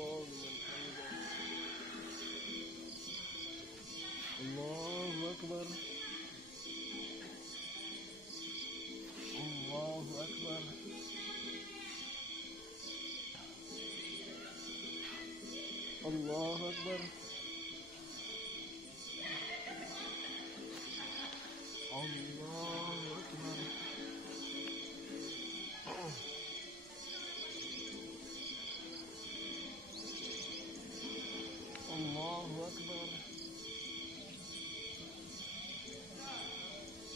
الله لمن حمده. الله أكبر. الله أكبر. الله أكبر. الله أكبر. الله أكبر.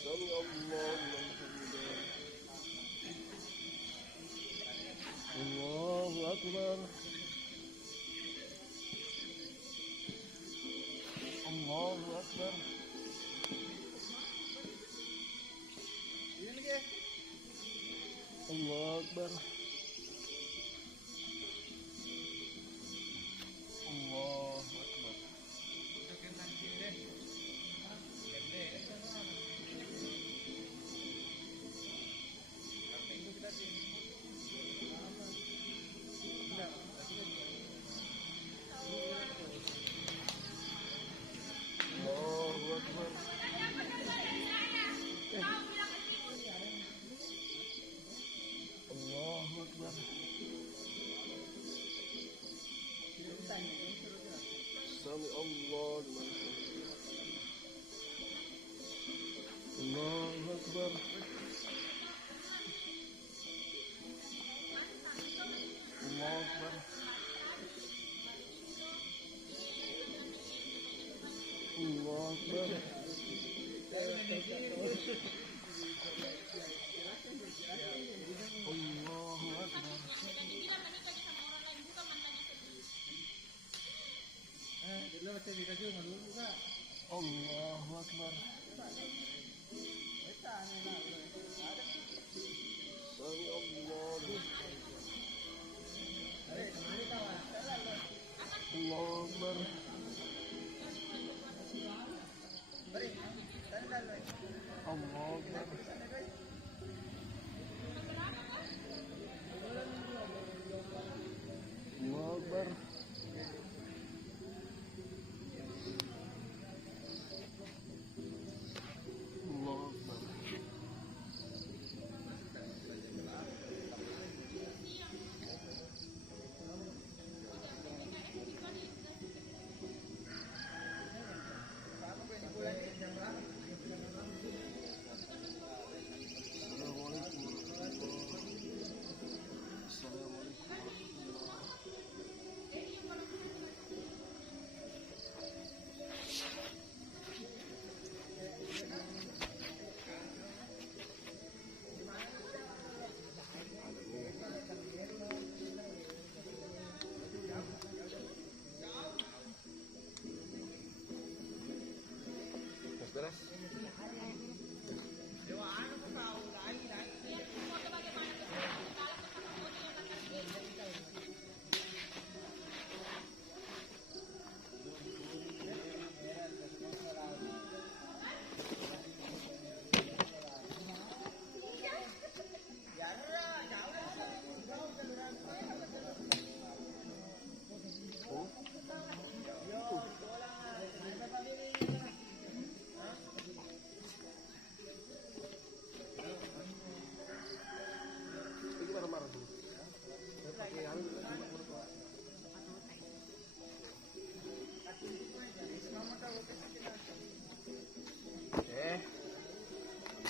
سمع الله لمن حمده. الله أكبر. الله أكبر. الله أكبر. الله أكبر. الله أكبر. الله أكبر. سمع الله لمن حمده. الله أكبر. الله أكبر. الله أكبر. الله أكبر. الله أكبر. سمع الله لمن حمده. الله أكبر. الله أكبر. الله أكبر. الله أكبر. Beres.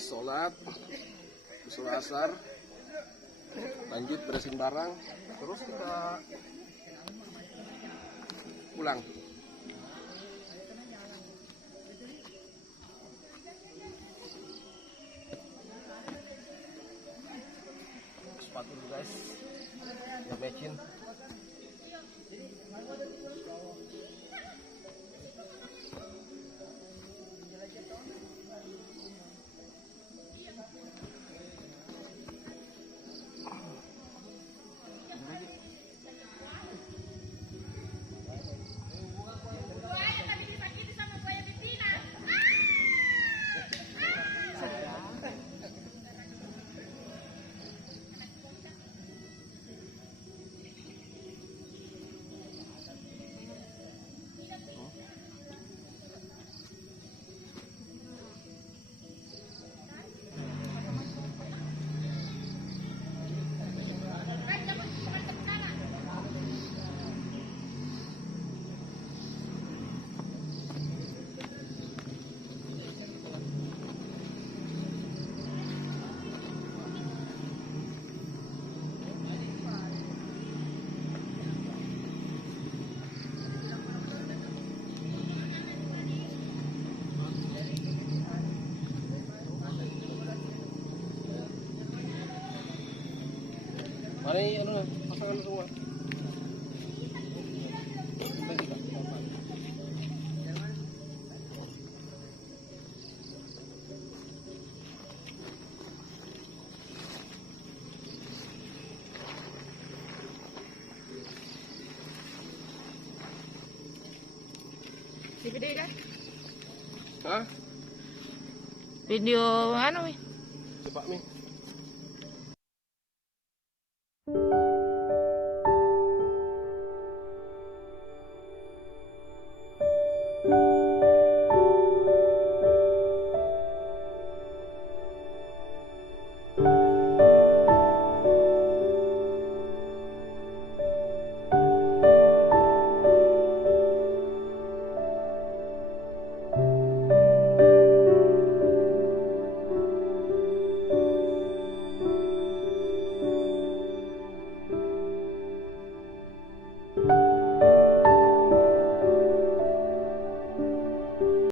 Sholat asar, lanjut beresin barang, terus kita pulang. Sepatu dulu guys, ya becin. Mari, ano na, pasangan semua. Hintay kita. DVD kan? Hah? Video ano, Mi? Coba, Mi.